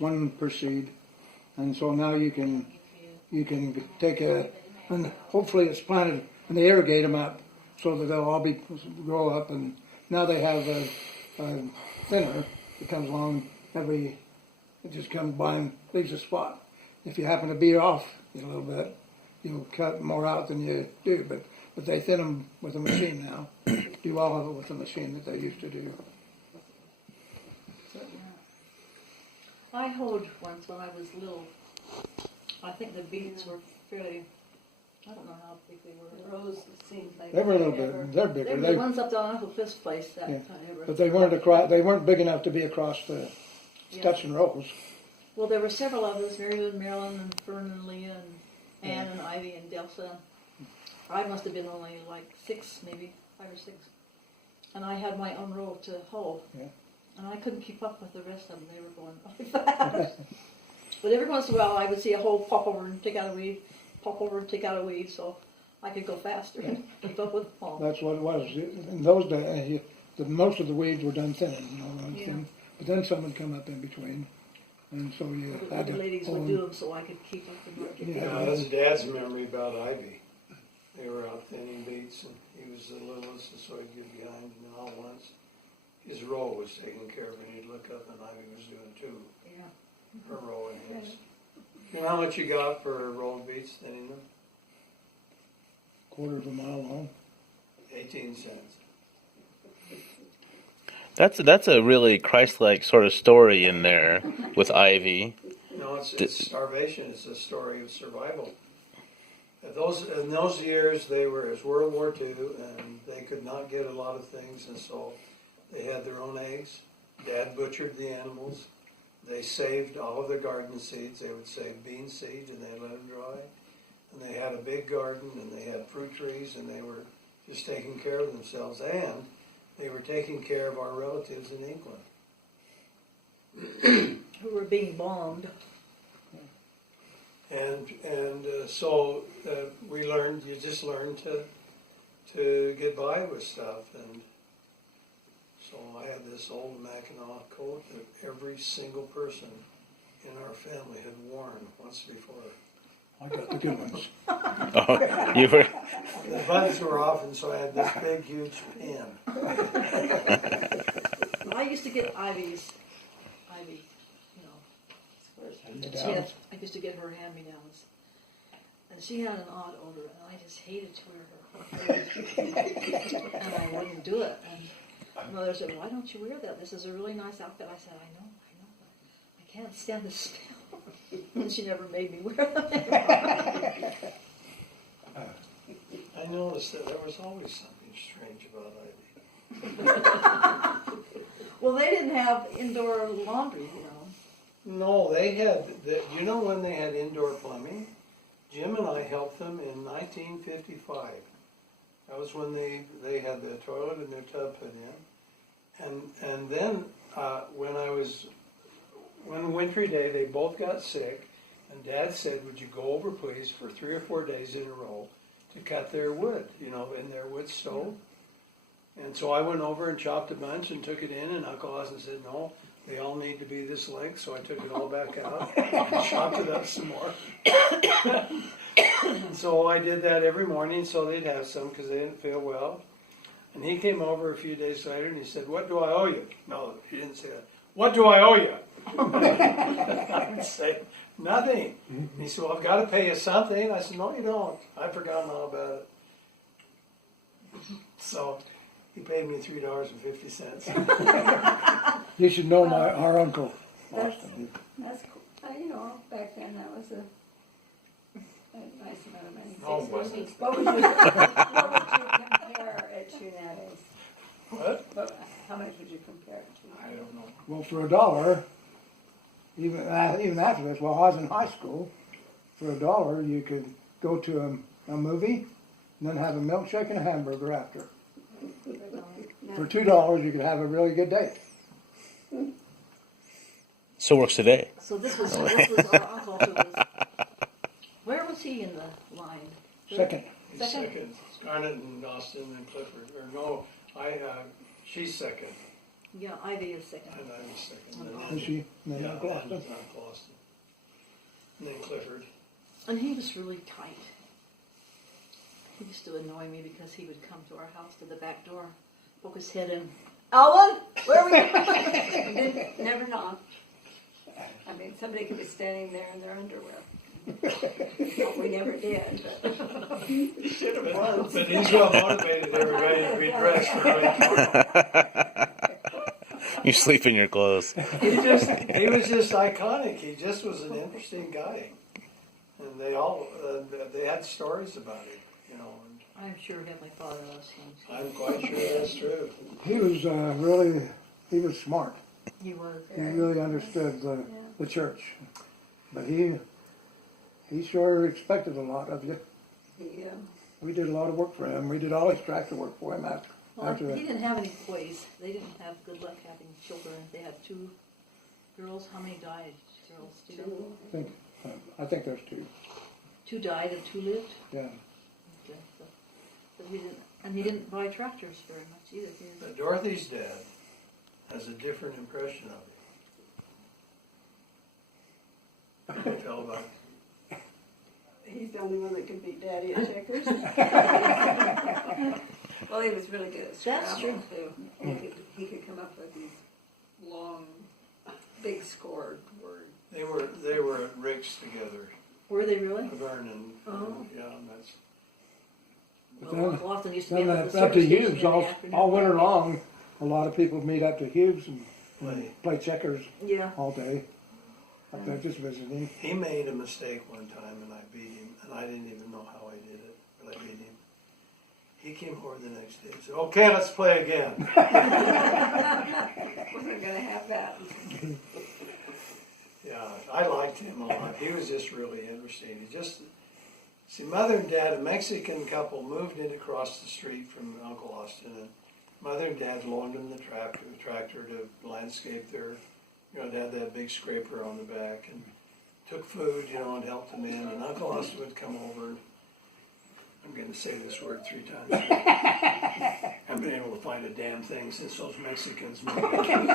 one per seed, and so now you can take and hopefully it's planted and they irrigate them up so that they'll all grow up, and now they have a thinner that comes along it just comes by and leaves a spot. If you happen to beat off a little bit, you'll cut more out than you do, but they thin them with a machine now. Do all of it with the machine that they used to do. I hoed once when I was little. I think the beets were fairly, I don't know how big they were. The rows seemed like They were a little bit. They're bigger. They were the ones up on Uncle Cliff's place that time. But they weren't big enough to be across the touching rows. Well, there were several of us: Mary Lou and Marilyn and Fern and Leah and Ann and Ivy and Delsa. I must have been only like 6, maybe 5 or 6, and I had my own row to hoe. Yeah. And I couldn't keep up with the rest of them. They were going really fast. But every once in a while, I would see a hoe pop over and take out a weed, pop over and take out a weed, so I could go faster and keep up with them all. That's what it was. In those days, most of the weeds were done thinning, but then some would come up in between, and so you had to. The ladies would do them so I could keep up with them. Yeah, that's Dad's memory about Ivy. They were out thinning beets, and he was the littlest, and so he'd get behind, and all at once his row was taken care of, and he'd look up, and Ivy was doing too. Yeah. Her row and his. You know how much you got for rolled beets thinning them? Quarter of a mile long. 18 cents. That's a really Christ-like sort of story in there with Ivy. No, it's starvation. It's a story of survival. In those years, it was World War II, and they could not get a lot of things, and so they had their own eggs. Dad butchered the animals. They saved all of their garden seeds. They would save bean seeds, and they let them dry. And they had a big garden, and they had fruit trees, and they were just taking care of themselves. And they were taking care of our relatives in England. Who were being bombed. And so we learned. You just learn to get by with stuff. And so I had this old Mackinac coat that every single person in our family had worn once before. I got the good ones. Oh, you were. The buttons were off, and so I had this big, huge pin. I used to get Ivy, I used to get her hand-me-downs. And she had an odd odor, and I just hated to wear her. And I wouldn't do it. And Mother said, "Why don't you wear that? This is a really nice outfit." I said, I know, but I can't stand the smell. And she never made me wear them anymore. I noticed that there was always something strange about Ivy. Well, they didn't have indoor laundry, No, they had, you know when they had indoor plumbing? Jim and I helped them in 1955. That was when they had the toilet and their tub put in. And then one wintry day they both got sick, and Dad said, "Would you go over please for 3 or 4 days in a row to cut their wood, in their wood stove?" And so I went over and chopped a bunch and took it in, and Uncle Austin said, "No, they all need to be this length," so I took it all back out and chopped it up some more. And so I did that every morning so they'd have some because they didn't feel well. And he came over a few days later and he said, "What do I owe you?" No, he didn't say that. "What do I owe you?" I would say, "Nothing." He said, "Well, I've got to pay you something." I said, "No, you don't. I've forgotten all about it." So he paid me $3.50. You should know our uncle. That's cool. Back then that was a nice amount of money. No, it wasn't. What would you compare it to nowadays? What? How much would you compare it to? I don't know. Well, for $1, even after this, while I was in high school, for $1 you could go to a movie and then have a milkshake and a hamburger after. For $2 you could have a really good date. So works today. So this was our uncle who was, where was he in the line? Second. He's second. Scarlett and Austin and Clifford. Or no, she's second. Yeah, Ivy is second. And I was second. Is she? And then Yeah, Uncle Austin. and Uncle Austin. And then Clifford. And he was really tight. He used to annoy me because he would come to our house to the back door, poke his head in. Alan, where were you? Never knocked. I mean, somebody could be standing there in their underwear. We never did, but Should have been. But he's well motivated everybody to be dressed the way. You sleep in your clothes. He was just iconic. He just was an interesting guy. And they had stories about him, you know. And I'm sure Heavenly Father loves him. I'm quite sure that's true. He was he was smart. He was. He really understood the church. But he sure expected a lot of you. yeah. We did a lot of work for him. We did all his tractor work for him Well, after he that. didn't have any boys. They didn't have good luck having children. They had 2 girls. How many died? Girls, do you know? I think there's 2. 2 died and 2 lived. Yeah. Okay, so, but he didn't buy tractors very much either. But Dorothy's dad has a different impression of him. How do you feel about it? He's the only one that can beat Daddy at checkers. Well, he was really good at That's Scrabble, too. He could come up with these long, big scored words. They were at Rick's together. Were they really? Vernon. Oh. Yeah, and that's. But Well, then, Uncle Austin used to be then up at the up to service station Hughes, in the all afternoon. winter long, a lot of people meet up to Hughes and play checkers Yeah. all day. Up there just visiting. He made a mistake one time and I beat him, and I didn't even know how I did it, but I beat him. He came over the next day and said, "Okay, let's play again." Wasn't gonna have that. Yeah, I liked him a lot. He was just really interesting. See, Mother and Dad, a Mexican couple, moved in across the street from Uncle Austin, and Mother and Dad loaned him the tractor to landscape their, it had that big scraper on the back, and took food, and helped them in, and Uncle Austin would come over, and I'm going to say this word 3 times. I haven't been able to find a damn thing since those Mexicans moved in.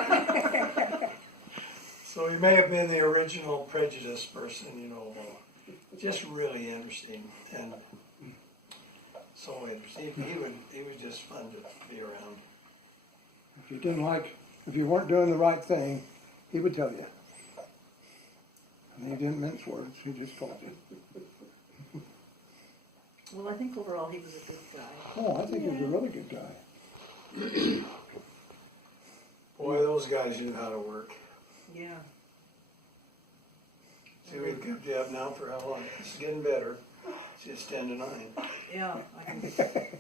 So he may have been the original prejudiced person, just really interesting and so interesting. He was just fun to be around. If you weren't doing the right thing, he would tell you. And he didn't mince words, he just told you. Well, I think overall he was a good guy. Oh, I think he was a really good guy. Boy, those guys knew how to work. Yeah. See, we've kept you up now for how long? It's getting better. See, it's 10 to 9. Yeah.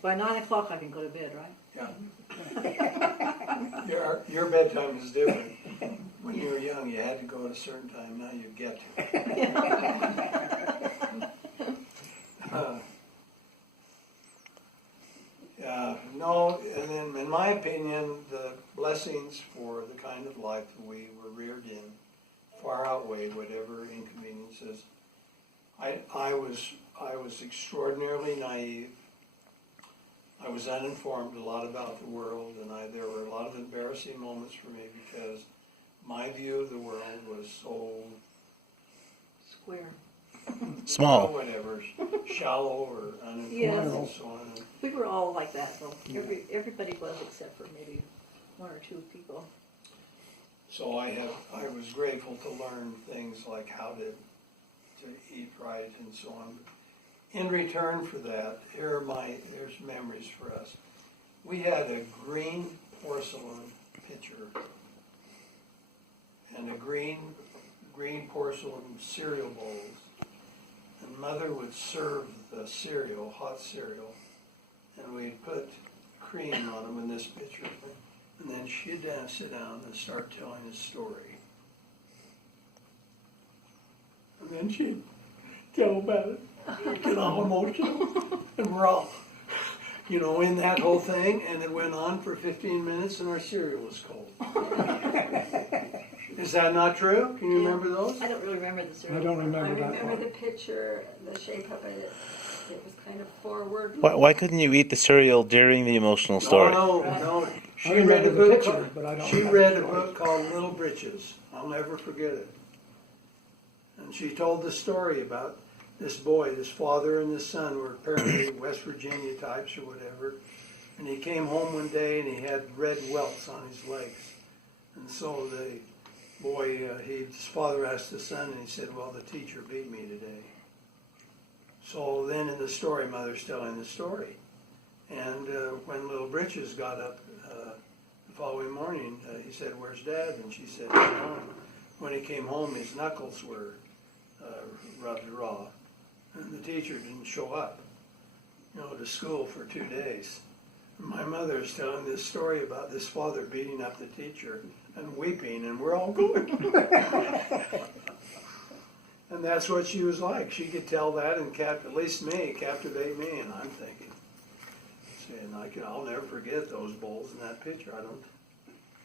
By 9 o'clock I can go to bed, right? Yeah. Your bedtime is different. When you were young, you had to go at a certain time. Now you get to. No, and then in my opinion, the blessings for the kind of life that we were reared in far outweigh whatever inconveniences. I was extraordinarily naive. I was uninformed a lot about the world, and there were a lot of embarrassing moments for me because my view of the world was so Square. Small. whatever, shallow or uninformed Yes. and so on. We were all like that, though. Everybody was, except for maybe 1 or 2 people. So I was grateful to learn things like how to eat right and so on. In return for that, here's memories for us. We had a green porcelain pitcher and a green porcelain cereal bowls. And Mother would serve the cereal, hot cereal, and we'd put cream on them in this pitcher. And then she'd sit down and start telling a story. And then she'd tell about it. We'd get all emotional. And we're all, in that whole thing. And it went on for 15 minutes and our cereal was cold. Is that not true? Can you remember those? I don't really remember the cereal. I don't I remember that remember the part. picture, the shape of it. It was kind of forward. Why couldn't you eat the cereal during the emotional story? No. She I read remember a the book. picture, but I don't She remember read the a story. book called Little Britches. I'll never forget it. And she told the story about this boy, this father and this son were apparently West Virginia types or whatever. And he came home one day and he had red welts on his legs. And so the boy, his father asked the son and he said, well, the teacher beat me today. So then in the story, mother's telling the story. And when Little Britches got up the following morning, he said, where's Dad? And she said, he's home. When he came home, his knuckles were rubbed raw. And the teacher didn't show up, to school for 2 days. My mother is telling this story about this father beating up the teacher and weeping, and we're all going. And that's what she was like. She could tell that and at least me, captivate me, and I'm thinking, I'll never forget those bowls in that picture.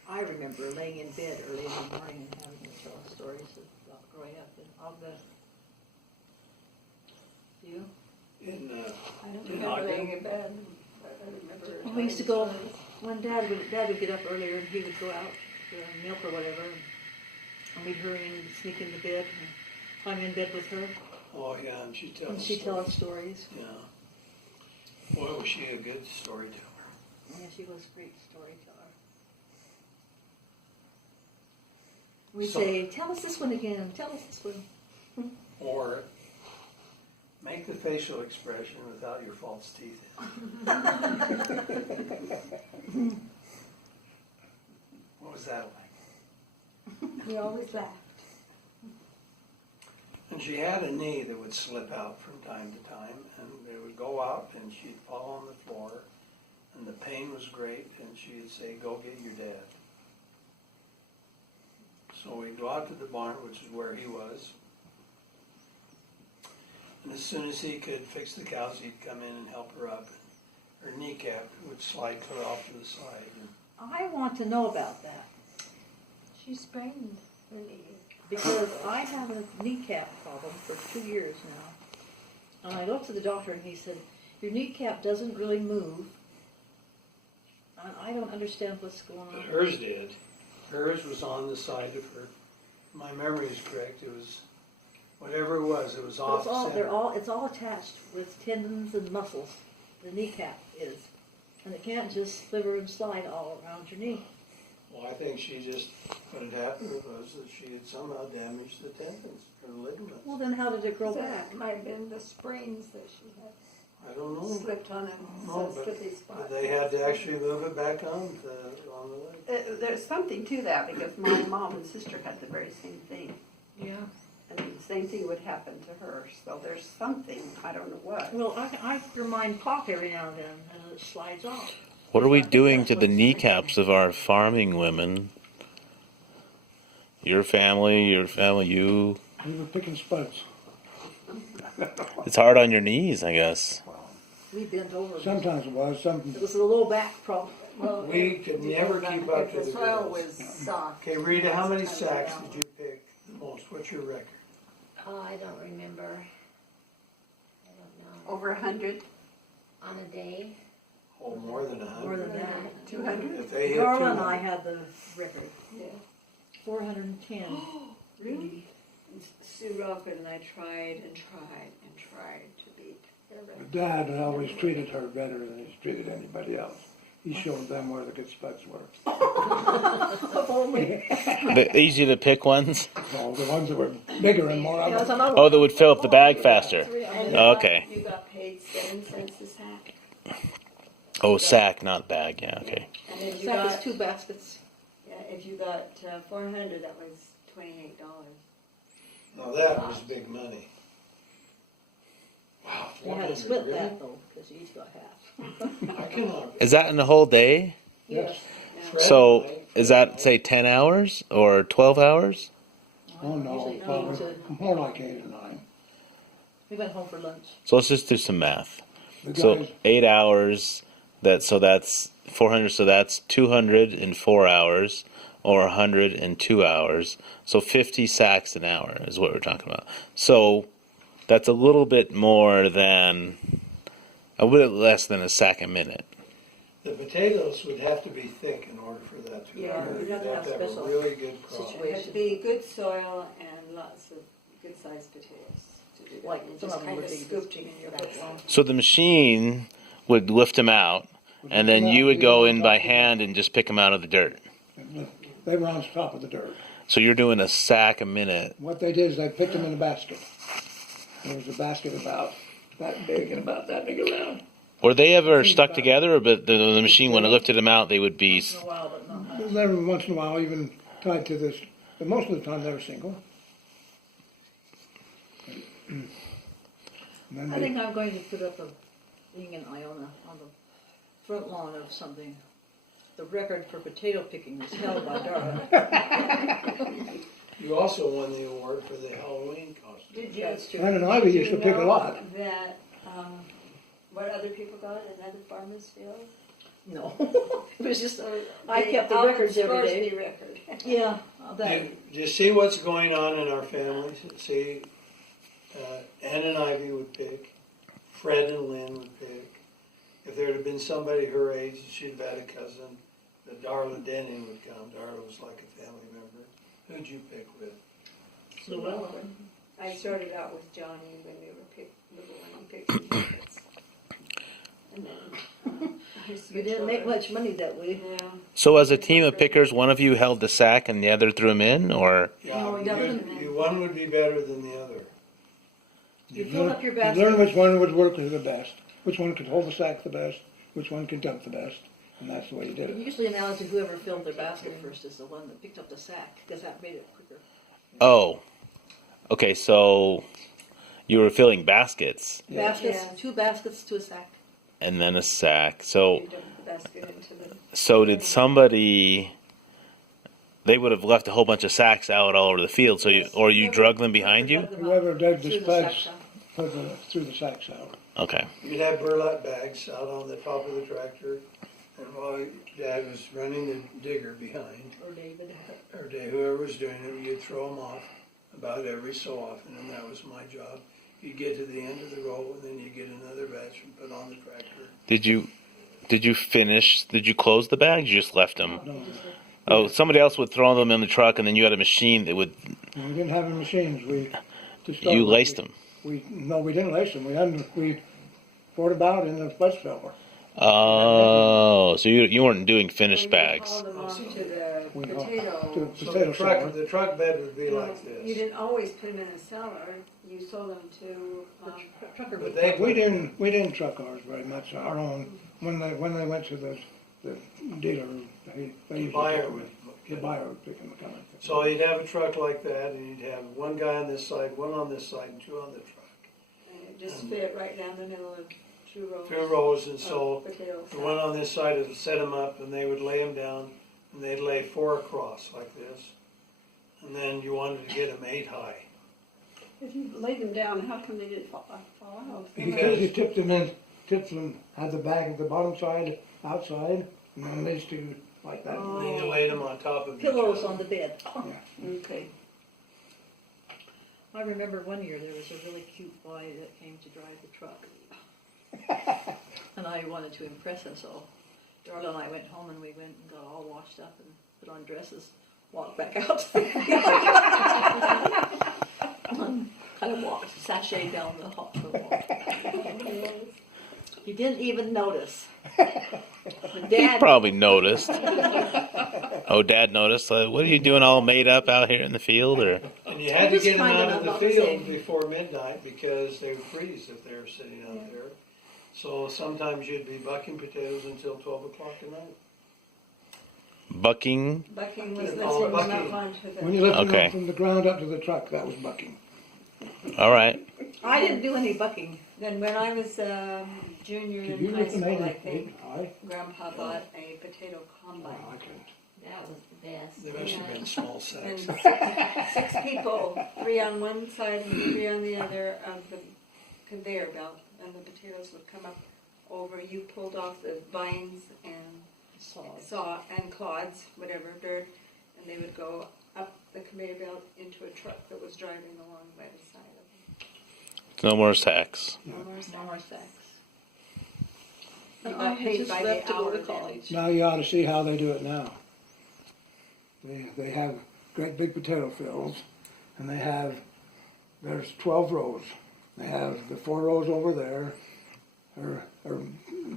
I remember laying in bed early in the morning and having to tell stories about growing up in Ogden. You? I don't In remember Ogden? laying in bed, but I remember. Well, we used to go, when Dad would get up earlier and he would go out to milk or whatever, and we'd hurry and sneak into bed and climb in bed with her, Oh, yeah, and she'd tell and us she'd tell stories. us stories. Yeah. Boy, was she a good storyteller. Yeah, she was a great storyteller. We'd So- say, tell us this one again, tell us this one. Or make the facial expression without your false teeth in. What was that like? We always laughed. And she had a knee that would slip out from time to time, and it would go out, and she'd fall on the floor, and the pain was great, and she'd say, go get your dad. So we'd go out to the barn, which is where he was, and as soon as he could fix the cows, he'd come in and help her up. Her kneecap would slide clear off to the side. And I want to know about that, She sprained her knee. because I have a kneecap problem for 2 years now. And I go to the doctor and he said, your kneecap doesn't really move. And I don't understand what's going But on. hers did. Hers was on the side of her. My memory is correct. It was, whatever it was So off it's all, center. it's all attached with tendons and muscles. The kneecap is. And it can't just sliver and slide all around your knee. Well, I think she just, what had happened was that she had somehow damaged the tendons or the ligaments. Well, then how did it grow So back? that might have been the sprains that she had I don't know. slipped on No, a slippy spot. But they had to actually move it back on the leg. There's something to that because my mom and sister had the very same thing. Yeah. And the same thing would happen to her. So there's something, I don't know what. Well, I remind Pop every now and then, and it slides off. What are we doing to the kneecaps of our farming women? Your family, you. We were picking spuds. It's hard on your knees, I guess. We bent over. Sometimes it was, some, It was a low back problem. Well, We could never keep up if to the the soil girls. was soft. Okay, Rita, how many it's sacks kind of did you pick the most? What's your record? Oh, I don't remember. I don't know. Over 100? On a day? Oh, more than 100. More than that. 200? If they hit Darla and 200. I had the record. Yeah. 410. Really? Sue Rockwood and I tried and tried and tried to beat their record. Dad had always treated her better than he's treated anybody else. He showed them where the good spuds were. If only. The easy to pick ones? So the ones that were bigger and more of Yeah, it's them. another Oh, that would fill up the bag faster. And Okay. you got paid 7 cents a sack. Oh, sack, not bag. Yeah, okay. And if you Sack got, is 2 baskets. yeah, if you got 400, that was $28. Now that was big money. Wow, You had to 400, split really? that though, because you each got half. I cannot. Is that in the whole day? Yes. Fred So, and I- is that, say, 10 hours or 12 hours? Oh, no, Usually probably 8 to- more like 8 or 9. We went home for lunch. So let's just do some math. The So guys, 8 hours, so that's 400, so that's 200 in 4 hours. or 100 in 2 hours. So 50 sacks an hour is what we're talking about. So that's a little bit less than a sack a minute. The potatoes would have to be thick in order for that to Yeah, occur. you'd You'd have to have have to have a special really good crop. It has to be good soil and lots of good-sized potatoes to do that. Like You some just of them kind would of be scoop just in your that basket. long. So the machine would lift them out, and then you would go in by hand and just pick them out of the dirt. They were on top of the dirt. So you're doing a sack a minute. What they did is they picked them in a basket. There was a basket about that big and about that big around. Were they ever stuck together, or but the machine, when it lifted them out, they would be... Once in a while, but not much. Every once in a while, even tied to this, but most of the time they were single. And then I think I'm going to put up being in Iona on the front lawn of something. The record for potato picking was held by Darla. You also won the award for the Halloween costume. Did you? That's true. Brandon and Ivy used to pick a lot. That, what other people got in other farmers' fields? No, it was just, Or I kept the records every day. Scoresby record. Yeah, that, Do you see what's going on in our families? See, Ann and Ivy would pick, Fred and Lynn would pick. If there had been somebody her age, she'd have had a cousin, that Darla Denning would come. Darla was like a family member. Who'd you pick with? Llewellyn. I started out with Johnny when we were little when we picked his records. And then I We didn't make much money that week. Yeah. So as a team of pickers, one of you held the sack and the other threw them in, or... No, we got one would be better than the other. You fill up your You learn basket. which one would work the best, which one could hold the sack the best, which one could dump the best, and that's the way you did it. Usually announced to whoever filled their basket first is the one that picked up the sack, because that made it quicker. Oh. Okay, so you were filling baskets Baskets, Yeah. 2 baskets to a sack. and then a sack. So You dump the basket into the. did somebody... They would have left a whole bunch of sacks out all over the field, so you drug them behind you? Whoever dug the Threw the spuds sacks out. threw the sacks out. Okay. You'd have burlap bags out on the top of the tractor, and while Dad was running the digger behind, Or David. or whoever was doing it, you'd throw them off about every so often, and that was my job. You'd get to the end of the row, and then you'd get another batch and put on the tractor. Did you close the bags? You just left them? No, Oh, somebody else would throw them in the truck, and then you had a machine that would... we didn't have any machines. To start You with, laced them. We didn't lace them. We poured about in the spuds filler. Oh, so you weren't doing finished bags. Haul them off to the We hauled potato. to the So potato cellar. the truck bed would be No, like You this. didn't always put them in a cellar. You sold them to. Trucker But would they We didn't truck ours very much. Our own when they went to the dealer, they The usually buyer took would. them. The buyer would pick them up. So you'd have a truck like that, and you'd have one guy on this side, one on this side, and 2 on the truck. And it just fit right down the middle of 2 rows. 2 rows, and of so potato the one on this side would set them up, and they would lay them down, and they'd lay 4 across like this. And then you wanted to get them 8 high. If you laid them down, how come they didn't fall out? Because you tipped them, had the bag at the bottom side, outside, and then these two like that. And then you laid them on top of each pillows other. on the bed. Okay. I remember one year there was a really cute boy that came to drive the truck. And I wanted to impress him, so Darla and I went home and we went and got all washed up and put on dresses, walked back out. Kind of walked, sashayed down the walk. He didn't even notice. He Dad, probably noticed. Oh, Dad noticed. What are you doing all made up out here in the field? Or And you had to Just get them kind out of of the about the field same. before midnight because they would freeze if they were sitting out there. So sometimes you'd be bucking potatoes until 12 o'clock at night. bucking? Bucking was Oh, lifting them bucking. up onto the. When you lifted Okay. them from the ground up to the truck, that was bucking. All right. I didn't do any bucking. Then when I was junior Could you in high lift them school, I 8 think high? Grandpa bought a potato Oh, combine. I couldn't. That was the best. They must have been small And sacks. six people, 3 on one side and 3 on the other of the conveyor belt, and the potatoes would come up over. You pulled off the vines and Saws. saw and clods, whatever, dirt, and they would go up the conveyor belt into a truck that was driving along by the side of No more sacks. them. No more No more sex. You I got had paid just by left the to go hour to then. college. Now you ought to see how they do it now. They have great big potato fields, and there's 12 rows. They have the 4 rows over there, are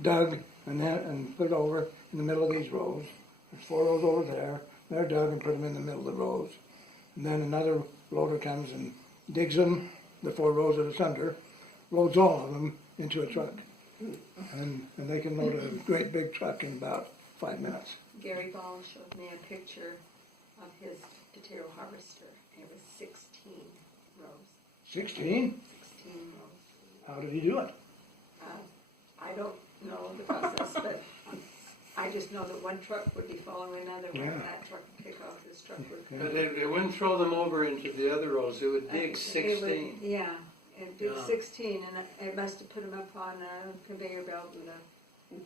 dug and put over in the middle of these rows. There's 4 rows over there. They're dug and put them in the middle of the rows. And then another loader comes and digs them, the 4 rows that it's under, loads all of them into a truck. And they can load a great big truck in about 5 minutes. Gary Ball showed me a picture of his potato harvester. It was 16 rows. 16? 16 rows. How did he do it? I don't know the process, but I just know that one truck would be following another one. Yeah. That truck would pick off, this truck would. But it wouldn't throw them over into the other rows, it would dig It would- 16. Yeah, it did Yeah. 16, and it must have put them up on a conveyor belt with a.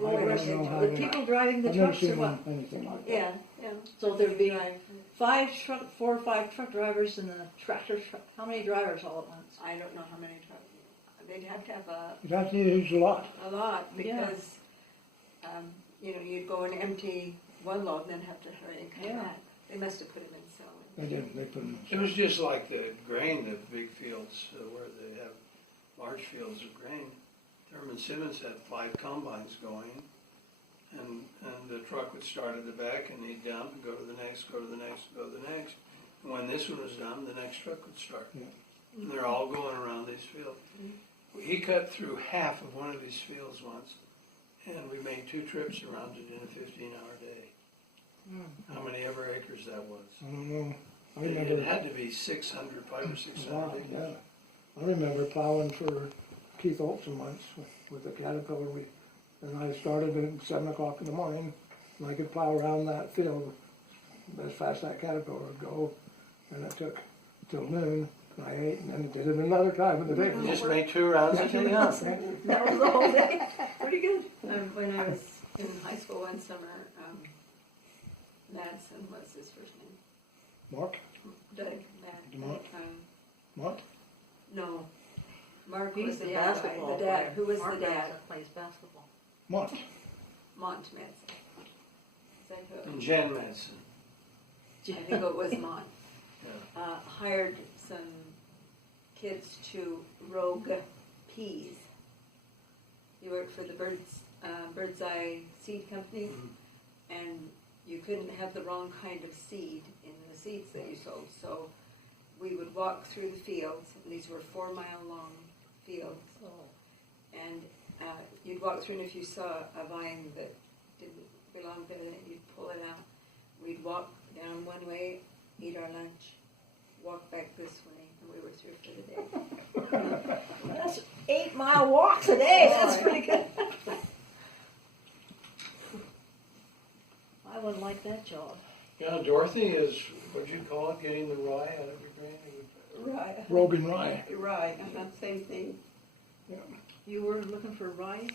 Well, I don't know how The they- people driving the I've never trucks or seen what? anything like that. Yeah, yeah. So there'd be Drive. 4 or 5 truck drivers and then a tractor truck. How many drivers all at once? I don't know how many trucks. They'd have to have You'd have to use a lot. a lot Yeah. because, you'd go and empty one load and then have to hurry and come Yeah. back. They must have put them in cells. They did, they put them. It was just like the grain, the big fields where they have large fields of grain. Thurman Simmons had 5 combines going, and the truck would start at the back and he'd dump and go to the next, go to the next, go to the next. And when this one was done, the next truck would start. Yeah. And they're all going around these fields. He cut through half of one of these fields once, and we made 2 trips around it in a 15-hour day. How many ever acres that was? I don't know. I It remember. had to be 600, 500 or 600 Wow, acres. yeah. I remember plowing for Keith Olson once with a Caterpillar. And I started at 7 o'clock in the morning, and I could plow around that field as fast as that Caterpillar would go. And it took till noon, and I ate, and then did it another time in the day. You just made 2 rounds of it? That was the whole day. Pretty good. When I was in high school one summer, Madsen was his first name. Mark? Doug Mont? What? No, Mark He's was the the dad. basketball The dad. player. Who was Mark the dad? Madsen plays basketball. Mont. Mont Madsen. Is that who? And Jan Madsen. I think it was Mont. Yeah. Hired some kids to rogue peas. He worked for the Bird's Eye Seed Company, and you couldn't have the wrong kind of seed in the seeds that you sowed. So we would walk through the fields, and these were 4-mile-long fields, and you'd walk through, and if you saw a vine that didn't belong there, you'd pull it out. We'd walk down one way, eat our lunch, walk back this way, and we were through for the day. That's 8-mile walks a day. That's pretty good. I wouldn't like that job. Yeah, Dorothy is, what'd you call it, getting the rye out of your grain? Right, Rogan Rye. right, same thing. You were looking for rice?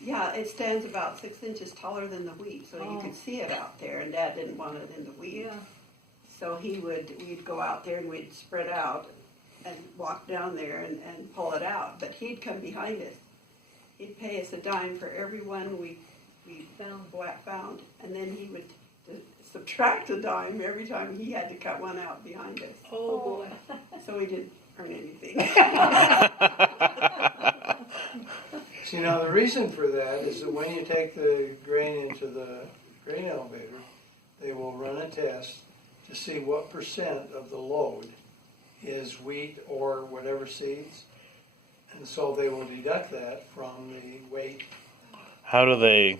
Yeah, it stands about 6 inches taller than the wheat, so you could see it out there, and Dad didn't want it in the wheat. Yeah. So we'd go out there and we'd spread out and walk down there and pull it out, but he'd come behind us. He'd pay us a dime for every one we found, and then he would subtract a dime every time he had to cut one out behind us. Oh, boy. So we didn't earn anything. See, now the reason for that is that when you take the grain into the grain elevator, they will run a test to see what percent of the load is wheat or whatever seeds. And so they will deduct that from the weight. How do they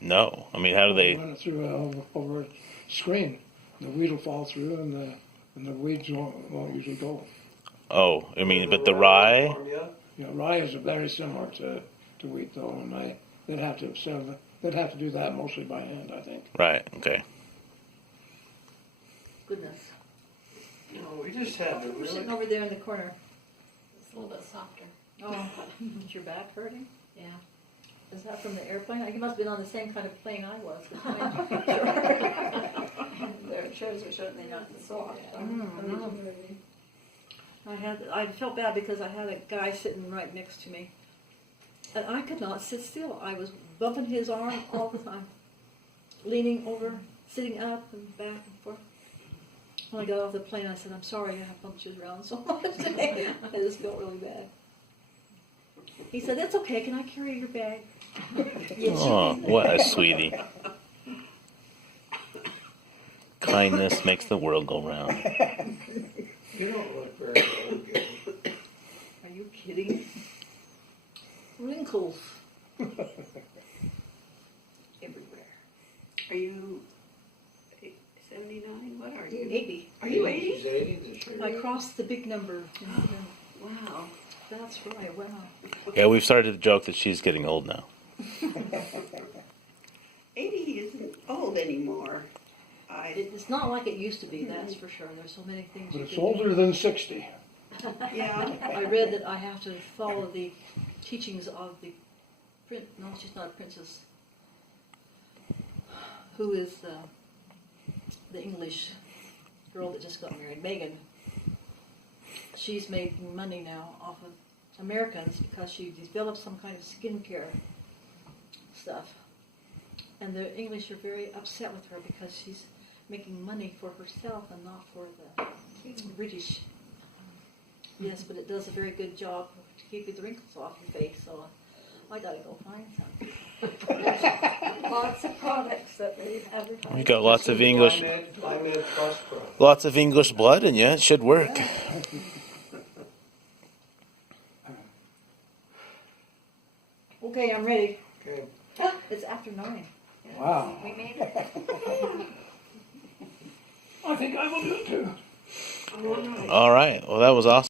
know? I mean, how do they? Run it through over a screen. The wheat will fall through, and the weeds won't usually go. Oh, I mean, but the rye. Formula. You know, rye is very similar to wheat, though, and they'd have to do that mostly by hand, I think. Right. Okay. Goodness. No, we just had to We're sitting really. over there in the corner. It's a little bit softer. Oh, is your back hurting? Yeah. Is that from the airplane? He must have been on the same kind of plane I was. Their chairs are certainly not soft. I felt bad because I had a guy sitting right next to me, and I could not sit still. I was bumping his arm all the time, leaning over, sitting up and back and forth. When I got off the plane, I said, "I'm sorry I have bumped you around so much today." I just felt really bad. He said, "That's okay. Can I carry your bag?" Yes, Oh, you can. what a sweetie. Kindness makes the world go round. You don't look very old, Gary. Are you kidding? Wrinkles everywhere. Are you 79? What are you? 80. Are you 80? She's 80 this year. I crossed the big number. Wow. That's right. Wow. Yeah, we've started to joke that she's getting old now. 80 isn't old anymore. It's not like it used to be, that's for sure. There's so many things. But you it's can older than 60. Yeah. I read that I have to follow the teachings of the no, she's not a princess. Who is the English girl that just got married, Megan? She's making money now off of Americans because she developed some kind of skincare stuff. And the English are very upset with her because she's making money for herself and not for the British. Yes, but it does a very good job to keep the wrinkles off your face, so I gotta go find some. Lots of products that they advertise. We got lots of English, Climate Plus Pro. lots of English blood in you. It should work. Okay, I'm ready. Okay. It's after 9. Wow. We made it. I think I will do it too. All right. All right. Well, that was awesome.